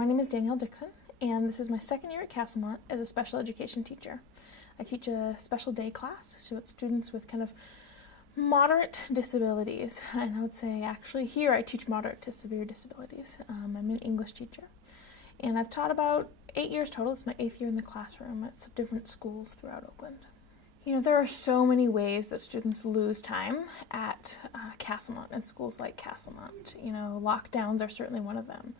My name is Danielle Dixon, and this is my second year at Castlemont as a special education teacher. I teach a special day class, so it's students with kind of moderate disabilities, and I would say actually here I teach moderate to severe disabilities. I'm an English teacher, and I've taught about 8 years total. It's my 8th year in the classroom at some different schools throughout Oakland. You know, there are so many ways that students lose time at Castlemont and schools like Castlemont. You know, lockdowns are certainly one of them.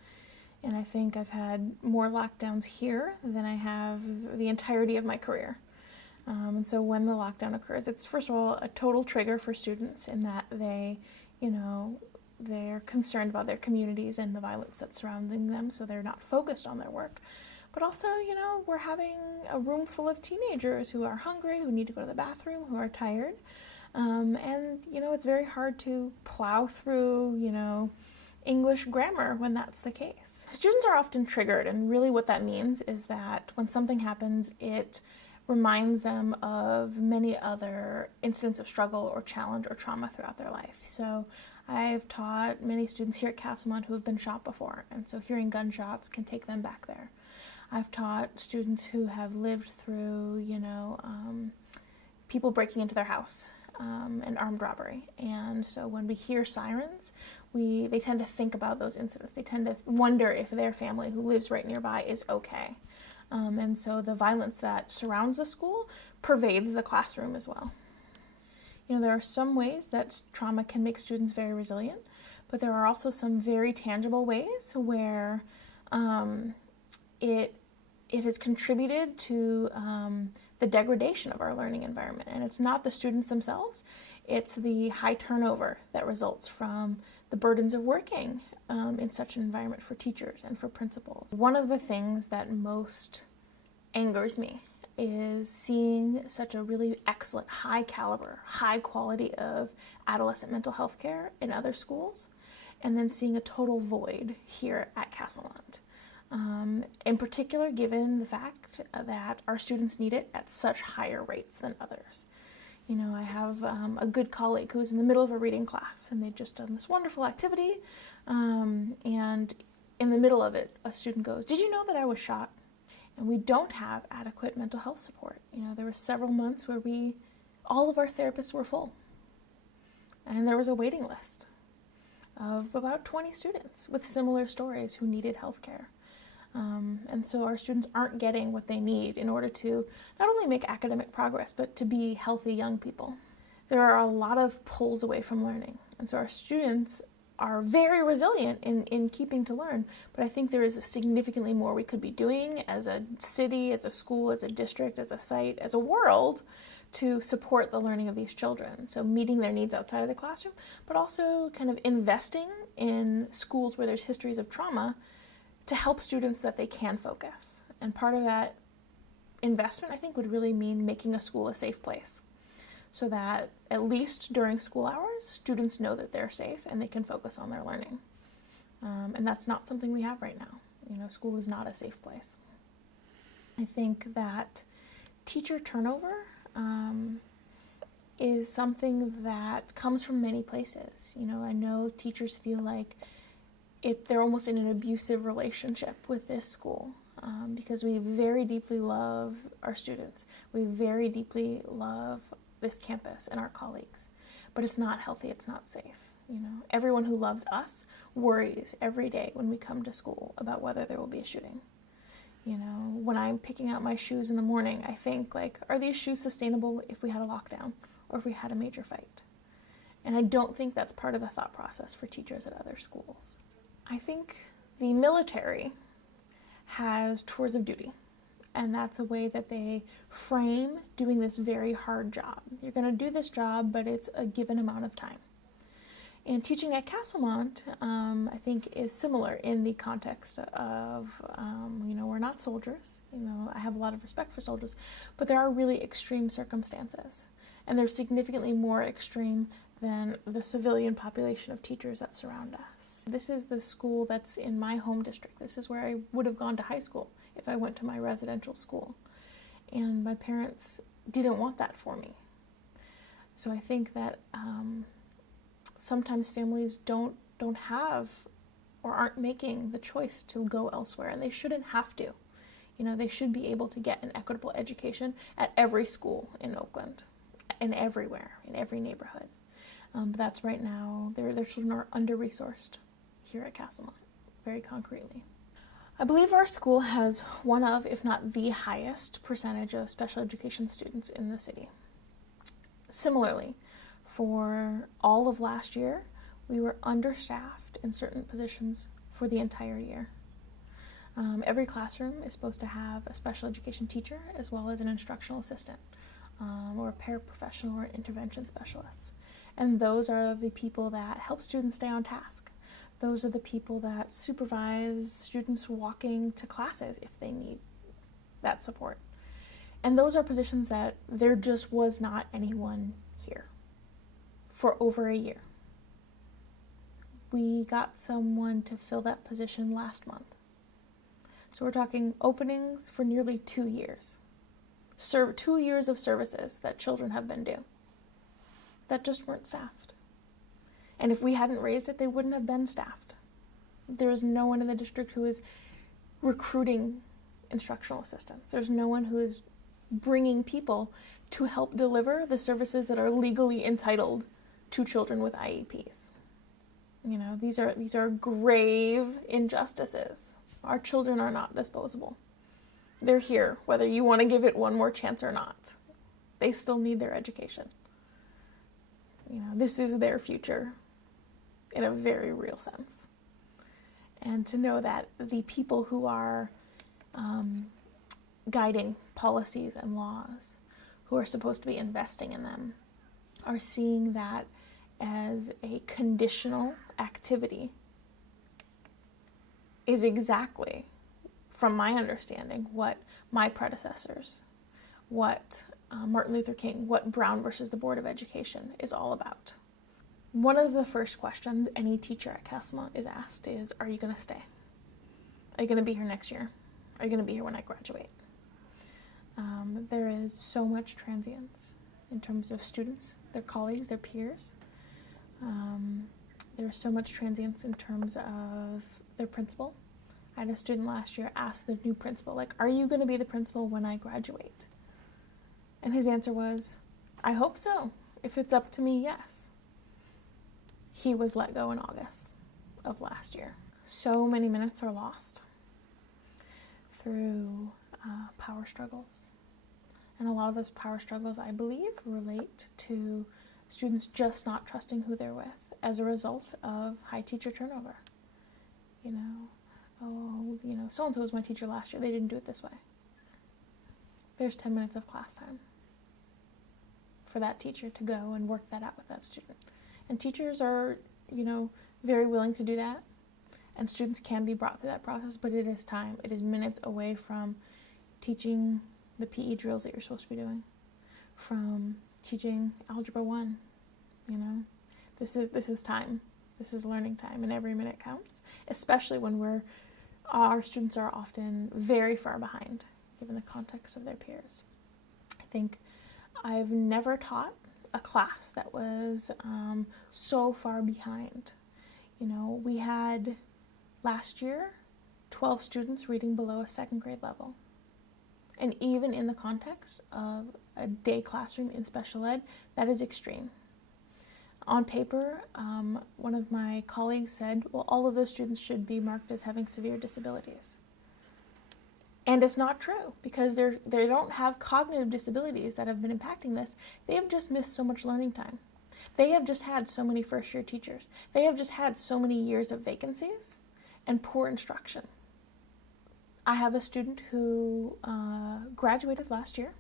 And I think I've had more lockdowns here than I have the entirety of my career. And so when the lockdown occurs, it's first of all a total trigger for students in that they, they're concerned about their communities and the violence that's surrounding them, so they're not focused on their work. But also, we're having a room full of teenagers who are hungry, who need to go to the bathroom, who are tired. And, it's very hard to plow through, English grammar when that's the case. Students are often triggered, and really what that means is that when something happens, it reminds them of many other incidents of struggle or challenge or trauma throughout their life. So I've taught many students here at Castlemont who have been shot before, and so hearing gunshots can take them back there. I've taught students who have lived through, people breaking into their house and armed robbery. And so when we hear sirens, they tend to think about those incidents. They tend to wonder if their family who lives right nearby is okay. And so the violence that surrounds the school pervades the classroom as well. There are some ways that trauma can make students very resilient, but there are also some very tangible ways where it has contributed to the degradation of our learning environment. And it's not the students themselves, it's the high turnover that results from the burdens of working in such an environment for teachers and for principals. One of the things that most angers me is seeing such a really excellent, high caliber, high quality of adolescent mental health care in other schools, and then seeing a total void here at Castlemont. In particular, given the fact that our students need it at such higher rates than others. I have a good colleague who's in the middle of a reading class, and they've just done this wonderful activity, and in the middle of it, a student goes, "Did you know that I was shot?" And we don't have adequate mental health support. There were several months where all of our therapists were full, and there was a waiting list of about 20 students with similar stories who needed health care. And so our students aren't getting what they need in order to not only make academic progress, but to be healthy young people. There are a lot of pulls away from learning, and so our students are very resilient in keeping to learn, but I think there is significantly more we could be doing as a city, as a school, as a district, as a site, as a world to support the learning of these children. So meeting their needs outside of the classroom, but also kind of investing in schools where there's histories of trauma to help students so that they can focus. And part of that investment, I think, would really mean making a school a safe place so that at least during school hours, students know that they're safe and they can focus on their learning. And that's not something we have right now. School is not a safe place. I think that teacher turnover is something that comes from many places. I know teachers feel like they're almost in an abusive relationship with this school because we very deeply love our students. We very deeply love this campus and our colleagues, but it's not healthy, it's not safe. Everyone who loves us worries every day when we come to school about whether there will be a shooting. When I'm picking out my shoes in the morning, I think, are these shoes sustainable if we had a lockdown or if we had a major fight? And I don't think that's part of the thought process for teachers at other schools. I think the military has tours of duty, and that's a way that they frame doing this very hard job. You're going to do this job, but it's a given amount of time. And teaching at Castlemont, I think, is similar in the context of, we're not soldiers. I have a lot of respect for soldiers, but there are really extreme circumstances, and they're significantly more extreme than the civilian population of teachers that surround us. This is the school that's in my home district. This is where I would have gone to high school if I went to my residential school. And my parents didn't want that for me. So I think that sometimes families don't have or aren't making the choice to go elsewhere, and they shouldn't have to. They should be able to get an equitable education at every school in Oakland, and everywhere, in every neighborhood. But that's right now, their children are under-resourced here at Castlemont, very concretely. I believe our school has one of, if not the highest percentage of special education students in the city. Similarly, for all of last year, we were understaffed in certain positions for the entire year. Every classroom is supposed to have a special education teacher as well as an instructional assistant, or a paraprofessional or intervention specialist. And those are the people that help students stay on task. Those are the people that supervise students walking to classes if they need that support. And those are positions that there just was not anyone here for over a year. We got someone to fill that position last month. So we're talking openings for nearly 2 years. 2 years of services that children have been due that just weren't staffed. And if we hadn't raised it, they wouldn't have been staffed. There's no one in the district who is recruiting instructional assistants. There's no one who is bringing people to help deliver the services that are legally entitled to children with IEPs. These are grave injustices. Our children are not disposable. They're here, whether you want to give it one more chance or not. They still need their education. This is their future in a very real sense. And to know that the people who are guiding policies and laws, who are supposed to be investing in them, are seeing that as a conditional activity is exactly, from my understanding, what my predecessors, what Martin Luther King, what Brown versus the Board of Education is all about. One of the first questions any teacher at Castlemont is asked is, are you going to stay? Are you going to be here next year? Are you going to be here when I graduate? There is so much transience in terms of students, their colleagues, their peers. There's so much transience in terms of their principal. I had a student last year ask the new principal, are you going to be the principal when I graduate? And his answer was, I hope so. If it's up to me, yes. He was let go in August of last year. So many minutes are lost through power struggles. And a lot of those power struggles, I believe, relate to students just not trusting who they're with as a result of high teacher turnover. So-and-so was my teacher last year. They didn't do it this way. There's 10 minutes of class time for that teacher to go and work that out with that student. And teachers are, very willing to do that. And students can be brought through that process, but it is time. It is minutes away from teaching the PE drills that you're supposed to be doing, from teaching Algebra 1, This is time. This is learning time, and every minute counts, especially when our students are often very far behind, given the context of their peers. I think I've never taught a class that was so far behind. We had last year 12 students reading below a second grade level. And even in the context of a day classroom in special ed, that is extreme. On paper, one of my colleagues said, well, all of those students should be marked as having severe disabilities. And it's not true, because they don't have cognitive disabilities that have been impacting this. They have just missed so much learning time. They have just had so many first-year teachers. They have just had so many years of vacancies and poor instruction. I have a student who graduated last year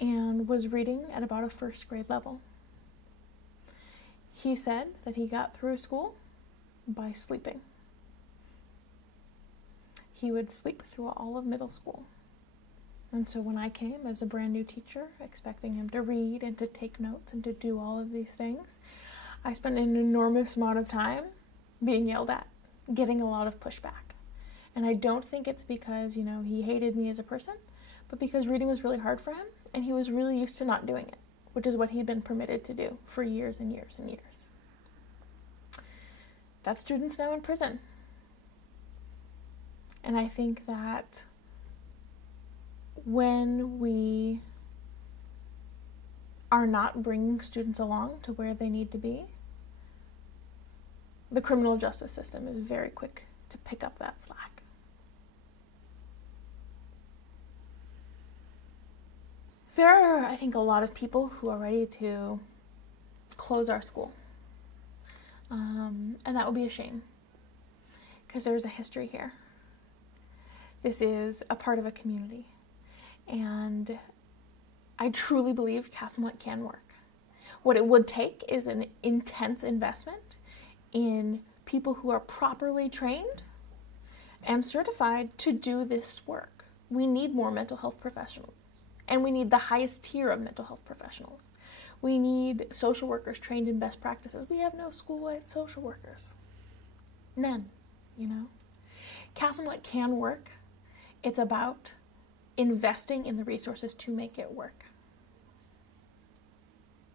and was reading at about a first grade level. He said that he got through school by sleeping. He would sleep through all of middle school. And so when I came as a brand new teacher, expecting him to read and to take notes and to do all of these things, I spent an enormous amount of time being yelled at, getting a lot of pushback. And I don't think it's because, he hated me as a person, but because reading was really hard for him, and he was really used to not doing it, which is what he'd been permitted to do for years and years and years. that student's now in prison. And I think that when we are not bringing students along to where they need to be, the criminal justice system is very quick to pick up that slack. There are, I think, a lot of people who are ready to close our school. And that would be a shame, because there's a history here. This is a part of a community. And I truly believe Castlemont can work. What it would take is an intense investment in people who are properly trained and certified to do this work. We need more mental health professionals, and we need the highest tier of mental health professionals. We need social workers trained in best practices. We have no school-wide social workers. None, you know. Castlemont can work. It's about investing in the resources to make it work.